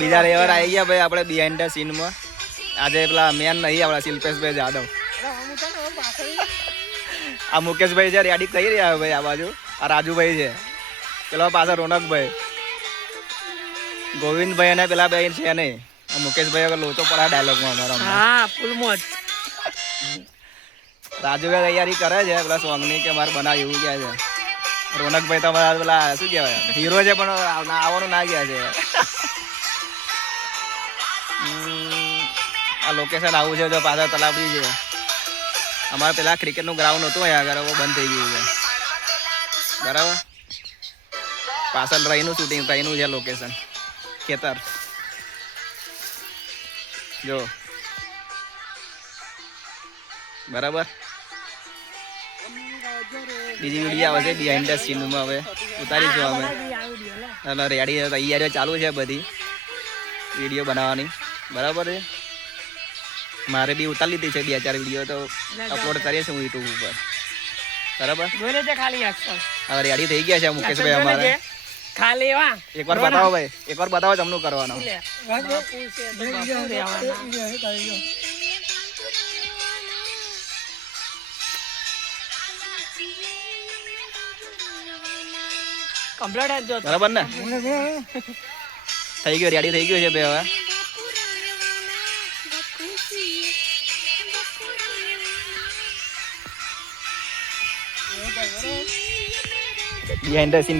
બીજા રવિવાર આવી ગયા ભાઈ આપણે બિહાઇન્ડ ધ સીનમાં. આજે પેલા મેન નહીં આપણા શિલ્પેશભાઈ જાદવ, આ મુકેશભાઈ છે રેડી કહી રહ્યા ભાઈ, આ બાજુ આ રાજુભાઈ છે, પેલા પાછળ રોનકભાઈ, ગોવિંદભાઈ અને પેલા ભાઈ છે નહીં. મુકેશભાઈ આગળ લોચો પડ્યા ડાયલોગમાં અમારા. રાજુભાઈ તૈયારી કરે છે પેલા સોંગની કે મારે બનાવ એવું કહે છે. રોનકભાઈ તો અમારા પેલા શું કહેવાય હીરો છે પણ આવવાનું ના ગયા છે. આ લોકેશન આવું છે જો પાછળ તલાવડી છે. અમારે પેલા ક્રિકેટનું ગ્રાઉન્ડ હતું અહીંયા આગળ, બંધ થઈ ગયું છે બરાબર. પાછળ રહીનું શૂટિંગ રહીનું છે લોકેશન, ખેતર જો બરાબર. બીજી વિડીયો આવશે બિહાઇન્ડ ધ સીનમાં, હવે ઉતારીશું અમે. અને રેડી તૈયારીઓ ચાલુ છે બધી વિડીયો બનાવવાની બરાબર છે. મારે બી ઉતારી લીધી છે 2-4 વિડીયો, તો અપલોડ કરીએ છીએ યુટ્યુબ ઉપર બરાબર. હવે રેડી થઈ ગયા છે મુકેશભાઈ અમારે. એકવાર બતાવો ભાઈ, એકવાર બતાવો જમનું કરવાનો. બરાબર ને થઈ ગયો, રેડી થઈ ગયું છે બે. હવે બિહાઇન્ડ ધ સીન